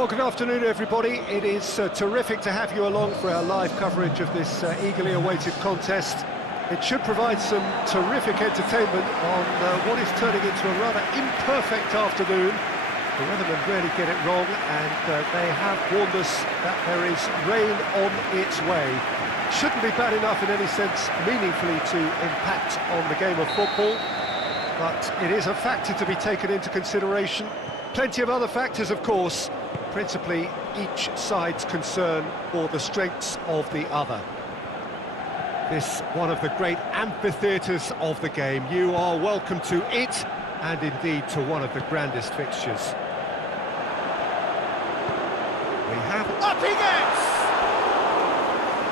Well, good afternoon, everybody. It is terrific to have you along for our live coverage of this eagerly awaited contest. It should provide some terrific entertainment on what is turning into a rather imperfect afternoon. The weathermen really get it wrong, and they have warned us that there is rain on its way. Shouldn't be bad enough in any sense meaningfully to impact on the game of football, but it is a factor to be taken into consideration. Plenty of other factors, of course, principally each side's concern for the strengths of the other. This one of the great amphitheatres of the game. You are welcome to it, and indeed to one of the grandest fixtures. We have... Up he gets!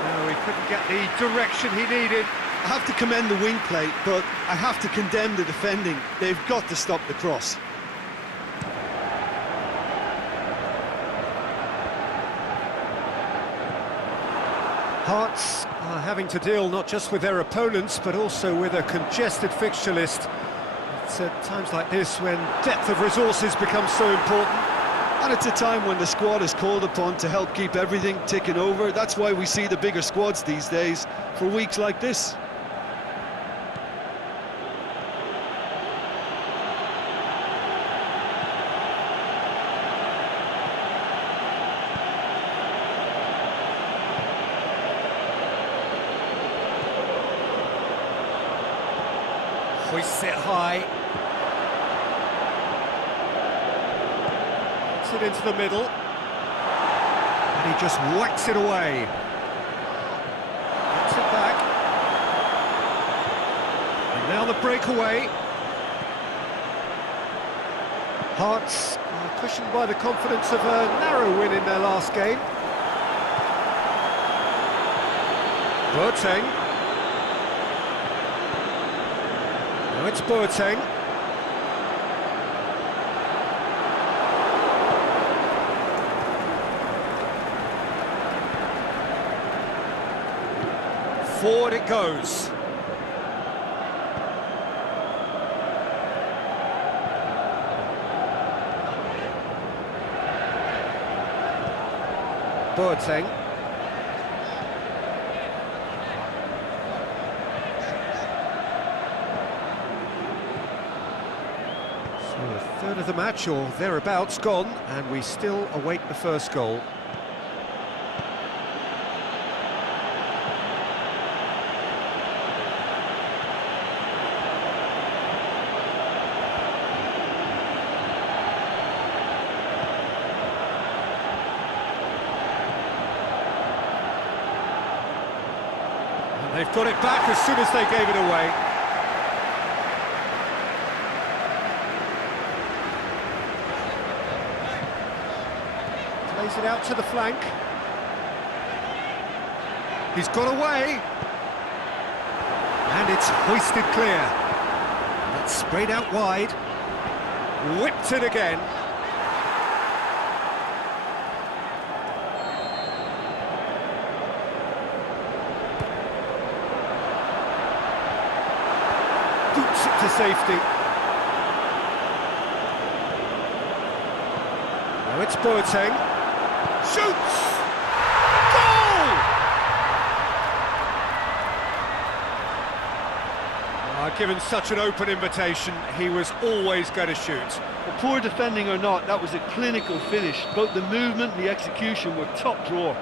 No, he couldn't get the direction he needed. I have to commend the wing play, but I have to condemn the defending. They've got to stop the cross. Hearts are having to deal not just with their opponents, but also with a congested fixture list. It's at times like this when depth of resources becomes so important. And it's a time when the squad is called upon to help keep everything ticking over. That's why we see the bigger squads these days for weeks like this. Hoists it high. Puts it into the middle. And he just whacks it away. Gets it back. And now the breakaway. Hearts are cushioned by the confidence of a narrow win in their last game. Boateng. Now it's Boateng. Forward it goes. Boateng. A third of the match, or thereabouts, gone, and we still await the first goal. And they've got it back as soon as they gave it away. Plays it out to the flank. He's got away. And it's hoisted clear. That's sprayed out wide. Whipped it again. Boots it to safety. Now it's Boateng. Shoots! Goal! Given such an open invitation, he was always going to shoot. Well, poor defending or not, that was a clinical finish. Both the movement and the execution were top drawer.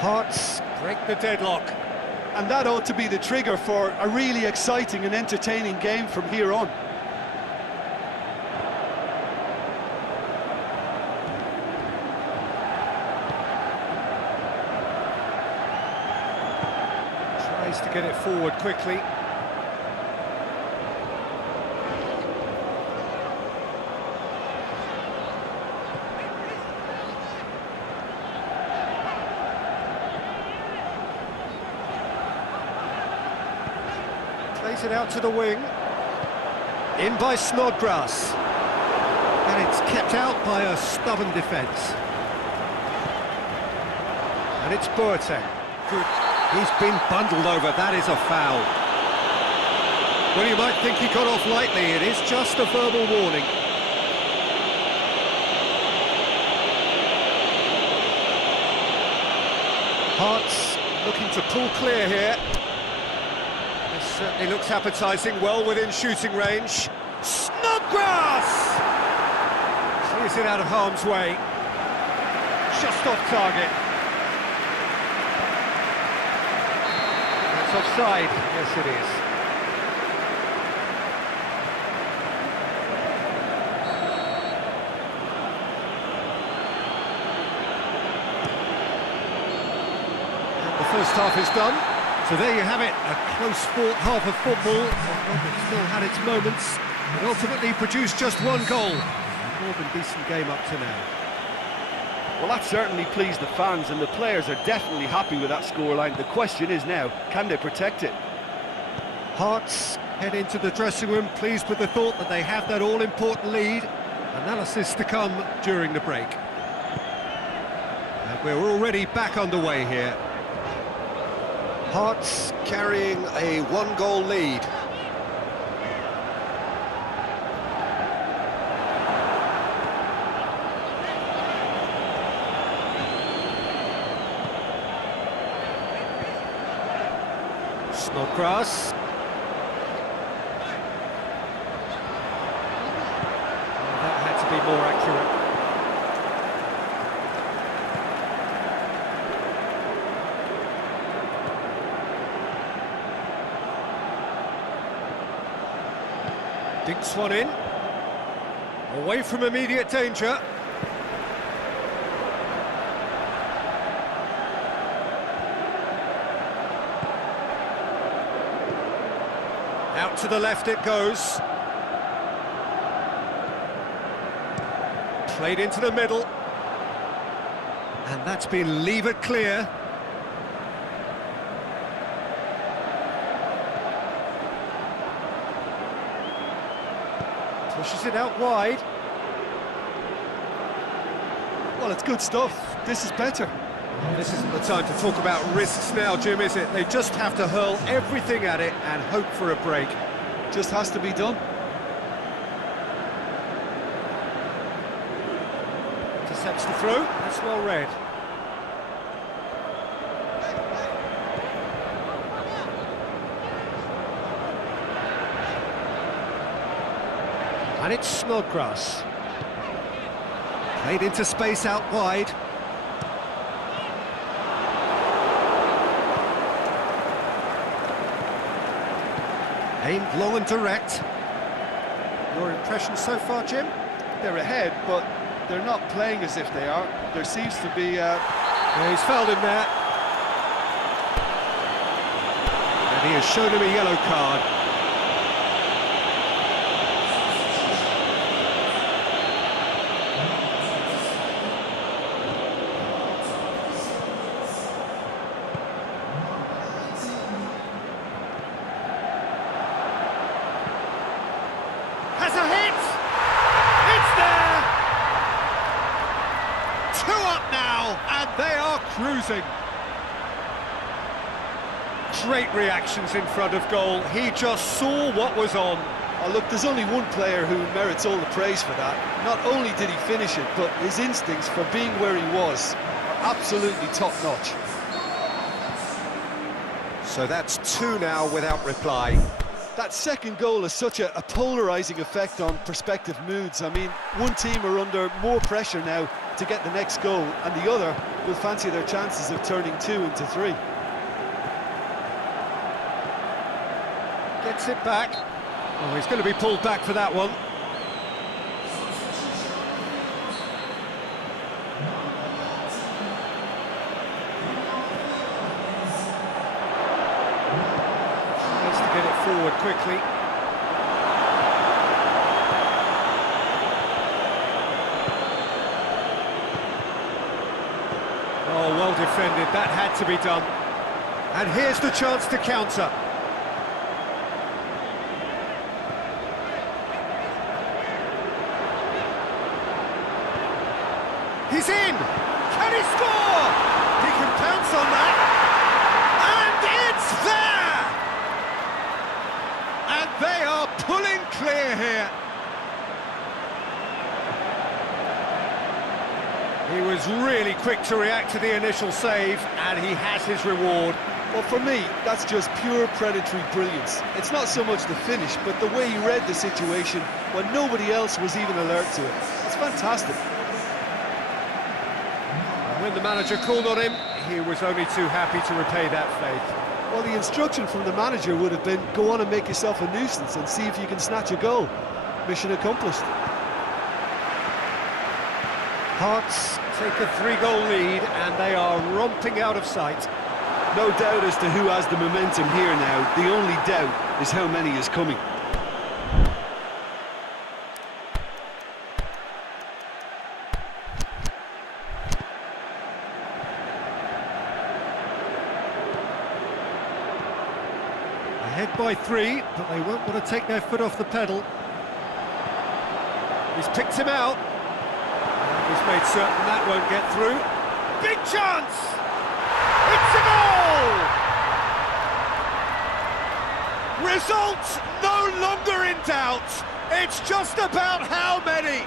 Hearts break the deadlock. And that ought to be the trigger for a really exciting and entertaining game from here on. To get it forward quickly. Plays it out to the wing. In by Snodgrass. And it's kept out by a stubborn defence. And it's Boateng. Good. He's been bundled over, that is a foul. Well, you might think he got off lightly, it is just a verbal warning. to pull clear here. This certainly looks appetising, well within shooting range. Snodgrass! Clears it out of harm's way. Just off target. That's offside. Yes, it is. And the first half is done. So there you have it, a close-fought half of football. It still had its moments, but ultimately produced just one goal. A more than decent game up to now. Well, that certainly pleased the fans, and the players are definitely happy with that scoreline. The question is now, can they protect it? Hearts head into the dressing room, pleased with the thought that they have that all-important lead. Analysis to come during the break. And we're already back underway here. Hearts carrying a one-goal lead. Snodgrass. That had to be more accurate. Dinks one in. Away from immediate danger. Out to the left it goes. Played into the middle. And that's been levered clear. Pushes it out wide. Well, it's good stuff. This is better. This isn't the time to talk about risks now, Jim, is it? They just have to hurl everything at it and hope for a break. Just has to be done. Intercepts the throw. That's well read. And it's Snodgrass. Played into space out wide. Aimed long and direct. Your impression so far, Jim? They're ahead, but they're not playing as if they are. There seems to be... Yeah, he's fouled him there. And he has shown him a yellow card. Has a hit! It's there! 2 up now, and they are cruising. Great reactions in front of goal. He just saw what was on. Oh, look, there's only one player who merits all the praise for that. Not only did he finish it, but his instincts for being where he was are absolutely top-notch. So that's 2 now without reply. That second goal has such a polarising effect on prospective moods. I mean, one team are under more pressure now to get the next goal, and the other will fancy their chances of turning 2 into 3. Gets it back. Oh, he's going to be pulled back for that one. Needs to get it forward quickly. Oh, well defended. That had to be done. And here's the chance to counter. He's in! Can he score? He can pounce on that. And it's there! And they are pulling clear here. He was really quick to react to the initial save, and he has his reward. Well, for me, that's just pure predatory brilliance. It's not so much the finish, but the way he read the situation when nobody else was even alert to it. It's fantastic. And when the manager called on him, he was only too happy to repay that faith. Well, the instruction from the manager would have been, go on and make yourself a nuisance and see if you can snatch a goal. Mission accomplished. Hearts take a 3-goal lead, and they are romping out of sight. No doubt as to who has the momentum here now. The only doubt is how many is coming. Ahead by 3, but they won't want to take their foot off the pedal. He's picked him out. And he's made certain that won't get through. Big chance! It's a goal! Result no longer in doubt. It's just about how many.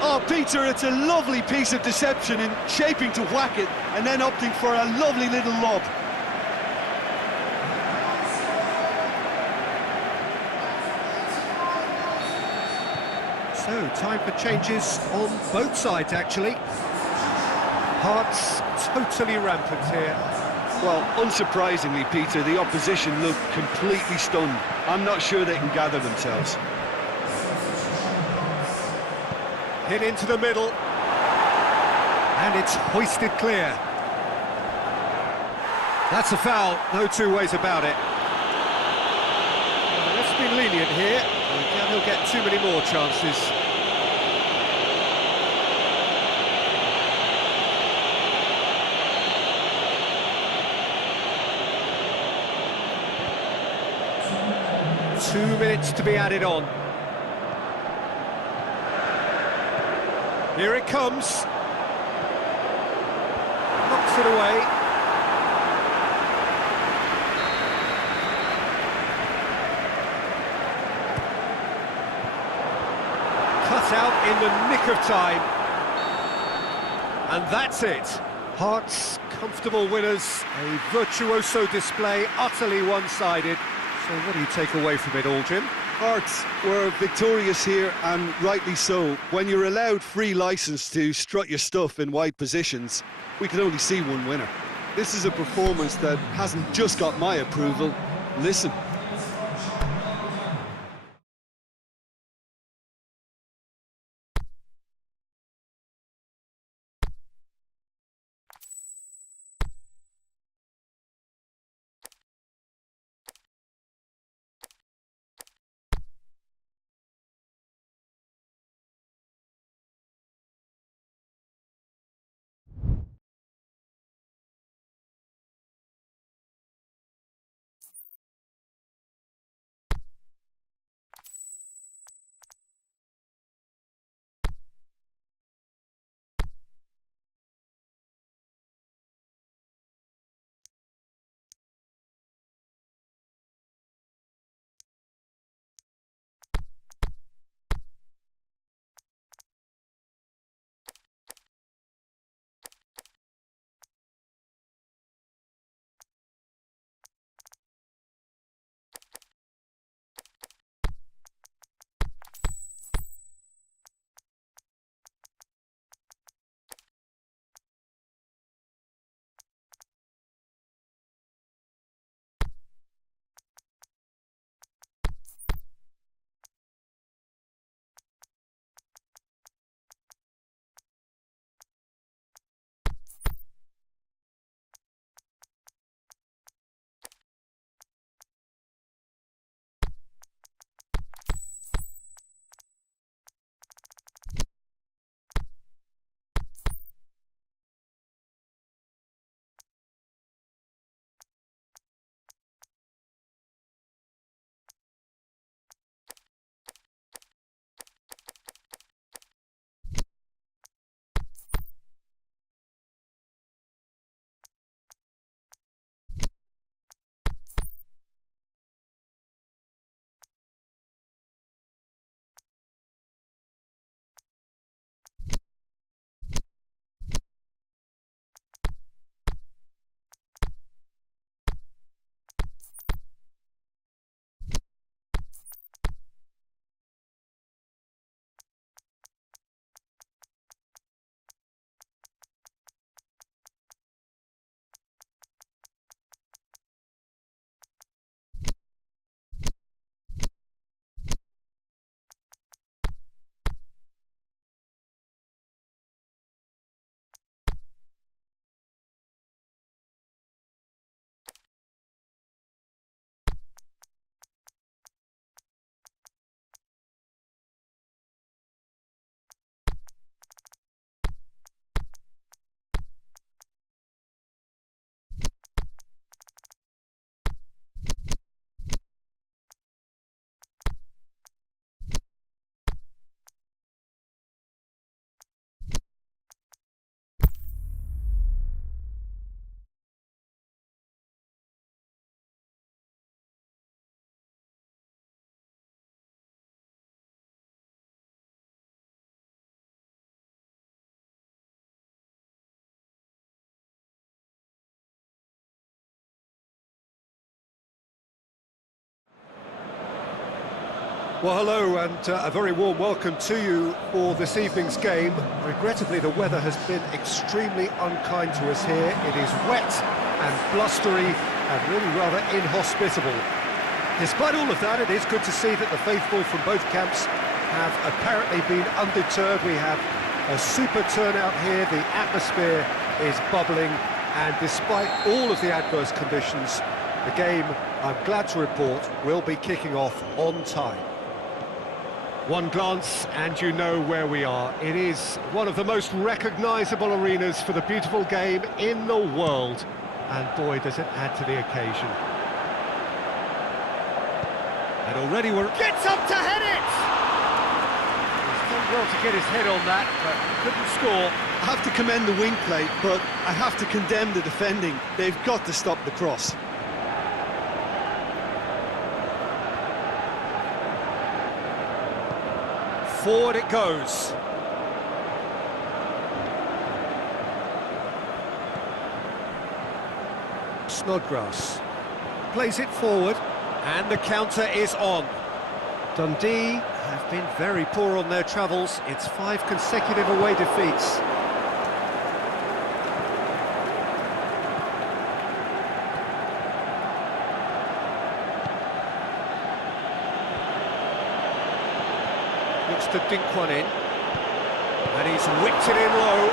Oh, Peter, it's a lovely piece of deception in shaping to whack it and then opting for a lovely little lob. So, time for changes on both sides, actually. Hearts totally rampant here. Well, unsurprisingly, Peter, the opposition look completely stunned. I'm not sure they can gather themselves. Hit into the middle. And it's hoisted clear. That's a foul, no two ways about it. Well, let's be lenient here. He'll get too many more chances. Two minutes to be added on. Here it comes. Knocks it away. Cut out in the nick of time. And that's it. Hearts, comfortable winners, a virtuoso display, utterly one-sided. So what do you take away from it all, Jim? Hearts were victorious here, and rightly so. When you're allowed free licence to strut your stuff in wide positions, we can only see one winner. This is a performance that hasn't just got my approval. Listen. Well, hello and a very warm welcome to you for this evening's game. Regrettably, the weather has been extremely unkind to us here. It is wet and blustery and really rather inhospitable. Despite all of that, it is good to see that the faithful from both camps have apparently been undeterred. We have a super turnout here, the atmosphere is bubbling, and despite all of the adverse conditions, the game, I'm glad to report, will be kicking off on time. One glance and you know where we are. It is one of the most recognisable arenas for the beautiful game in the world. And boy, does it add to the occasion. And already we're... Gets up to head it! He's done well to get his head on that, but couldn't score. I have to commend the wing play, but I have to condemn the defending. They've got to stop the cross. Forward it goes. Snodgrass plays it forward, and the counter is on. Dundee have been very poor on their travels. It's 5 consecutive away defeats. Looks to dink one in, and he's whipped it in low.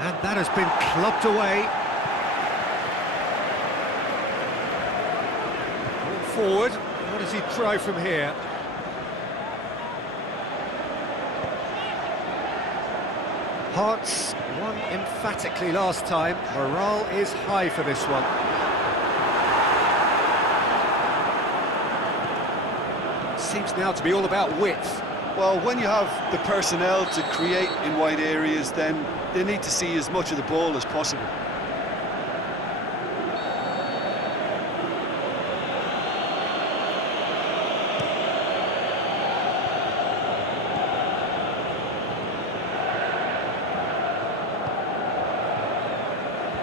And that has been clubbed away. Forward, what does he try from here? Hearts won emphatically last time. Morale is high for this one. Seems now to be all about width. Well, when you have the personnel to create in wide areas, then they need to see as much of the ball as possible.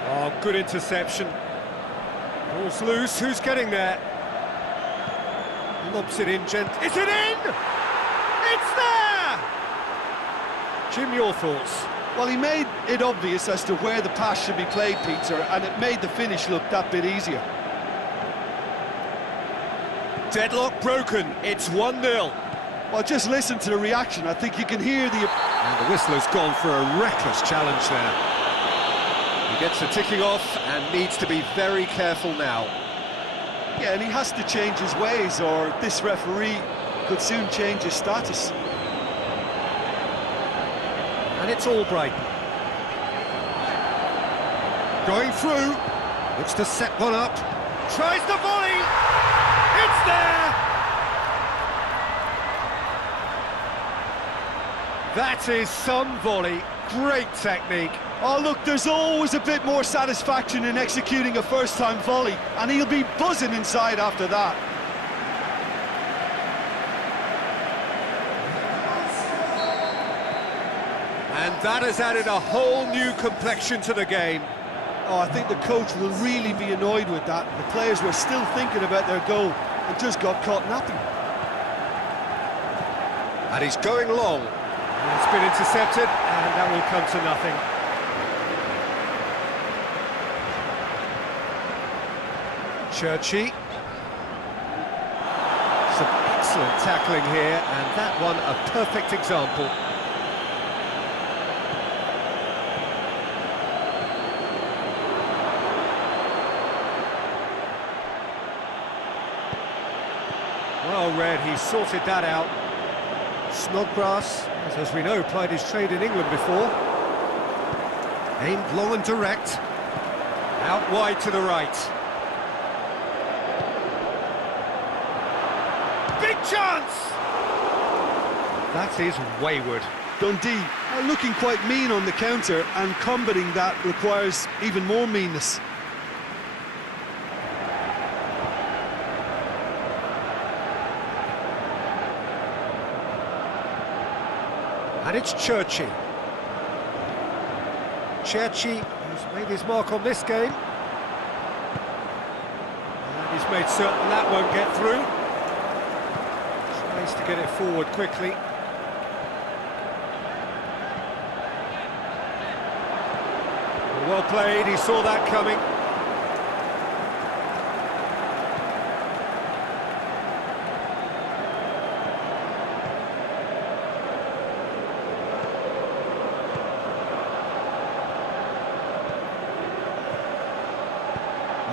Oh, good interception. Ball's loose, who's getting there? Lobs it in, Is it in? It's there! Jim, your thoughts? Well, he made it obvious as to where the pass should be played, Peter, and it made the finish look that bit easier. Deadlock broken, it's 1-0. Well, just listen to the reaction. I think you can hear the... And the whistler's gone for a reckless challenge there. He gets the ticking off and needs to be very careful now. Yeah, and he has to change his ways, or this referee could soon change his status. And it's Albright. Going through. Looks to set one up. Tries the volley. It's there. That is some volley. Great technique. Oh, look, there's always a bit more satisfaction in executing a first-time volley, and he'll be buzzing inside after that. And that has added a whole new complexion to the game. Oh, I think the coach will really be annoyed with that. The players were still thinking about their goal and just got caught napping. And he's going long. It's been intercepted, and that will come to nothing. Churchy. Some excellent tackling here, and that one a perfect example. Well read, he sorted that out. Snodgrass, as we know, plied his trade in England before. Aimed long and direct. Out wide to the right. Big chance! That is wayward. Dundee are looking quite mean on the counter, and combating that requires even more meanness. And it's Churchy. Cherchi, who's made his mark on this game. And he's made certain that won't get through. Tries to get it forward quickly. Well played, he saw that coming.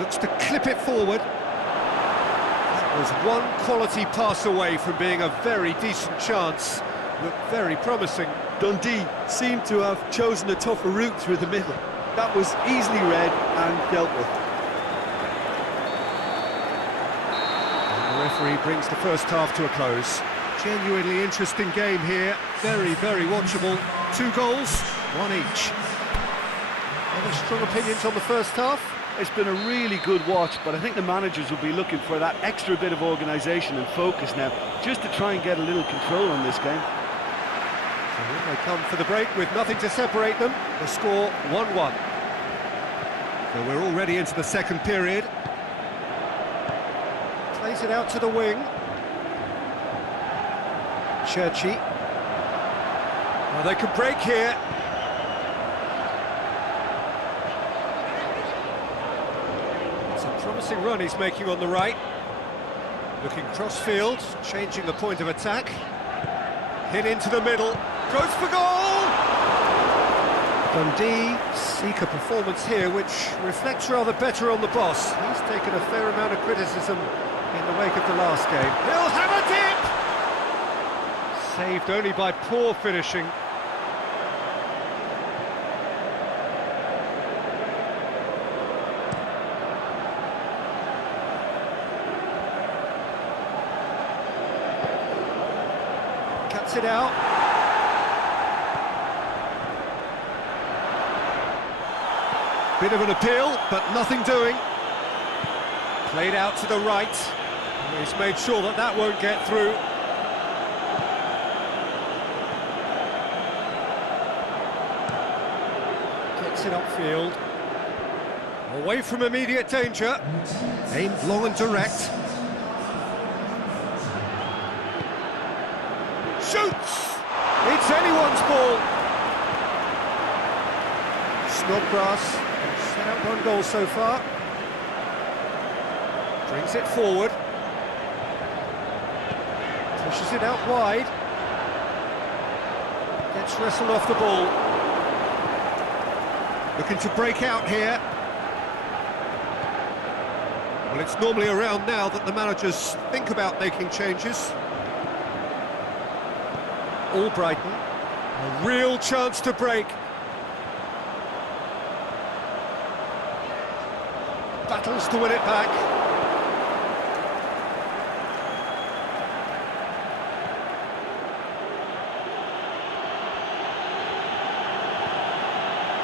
Looks to clip it forward. That was one quality pass away from being a very decent chance. Looked very promising. Dundee seemed to have chosen a tougher route through the middle. That was easily read and dealt with. And the referee brings the first half to a close. Genuinely interesting game here. Very, very watchable. 2 goals, 1 each. Any strong opinions on the first half? It's been a really good watch, but I think the managers will be looking for that extra bit of organisation and focus now, just to try and get a little control on this game. So here they come for the break with nothing to separate them. The score 1-1. So we're already into the second period. Plays it out to the wing. Cherchi. Well, they could break here. It's a promising run he's making on the right. Looking cross-field, changing the point of attack. Hit into the middle. Goes for goal! Dundee seek a performance here which reflects rather better on the boss. He's taken a fair amount of criticism in the wake of the last game. He'll have a dip! Saved only by poor finishing. Cuts it out. Bit of an appeal, but nothing doing. Played out to the right. He's made sure that that won't get through. Gets it upfield. Away from immediate danger. Aimed long and direct. Shoots! It's anyone's ball. Snodgrass. Set up 1 goal so far. Brings it forward. Pushes it out wide. Gets wrestled off the ball. Looking to break out here. Well, it's normally around now that the managers think about making changes. Albrighton. A real chance to break. Battles to win it back.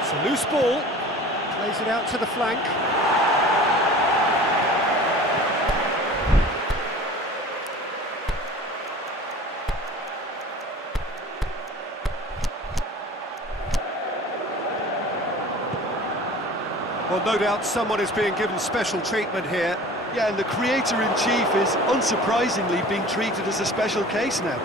It's a loose ball. Plays it out to the flank. Well, no doubt someone is being given special treatment here. Yeah, and the creator-in-chief is unsurprisingly being treated as a special case now.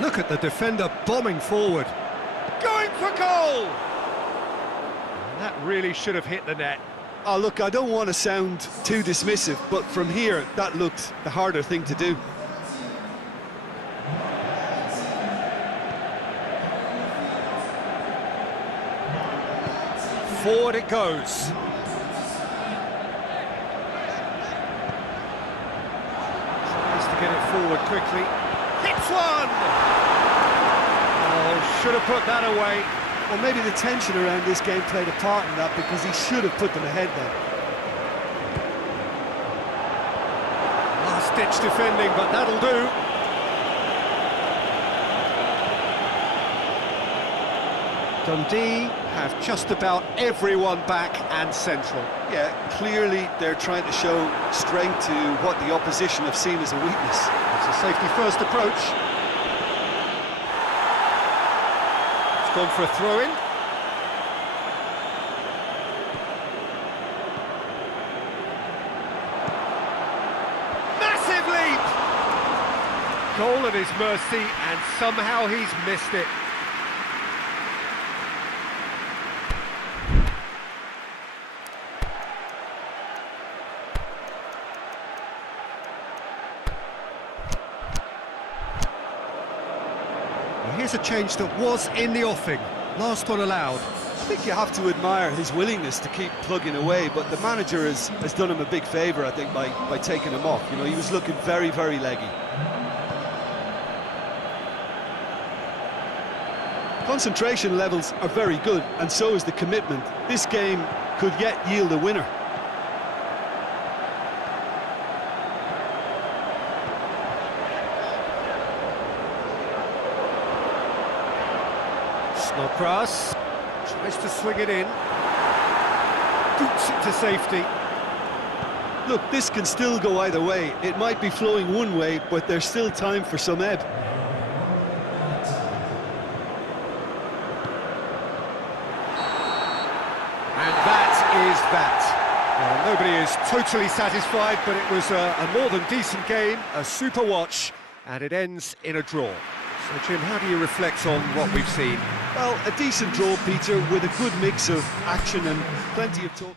Look at the defender bombing forward. Going for goal! That really should have hit the net. Oh, look, I don't want to sound too dismissive, but from here, that looked the harder thing to do. Forward it goes. Tries to get it forward quickly. Hits one! Oh, should have put that away. Well, maybe the tension around this game played a part in that, because he should have put them ahead then. Last-ditch defending, but that'll do. Dundee have just about everyone back and central. Yeah, clearly they're trying to show strength to what the opposition have seen as a weakness. It's a safety-first approach. It's gone for a throw-in. Massive leap! Goal at his mercy, and somehow he's missed it. Here's a change that was in the offing. Last one allowed. I think you have to admire his willingness to keep plugging away, but the manager has done him a big favour, I think, by taking him off. You know, he was looking very, very leggy. Concentration levels are very good, and so is the commitment. This game could yet yield a winner. Snodgrass tries to swing it in, boots it to safety. Look, this can still go either way. It might be flowing one way, but there's still time for some ebb. And that is that. Well, nobody is totally satisfied, but it was a more than decent game, a super watch, and it ends in a draw. So, Jim, how do you reflect on what we've seen? Well, a decent draw, Peter, with a good mix of action and plenty of talk.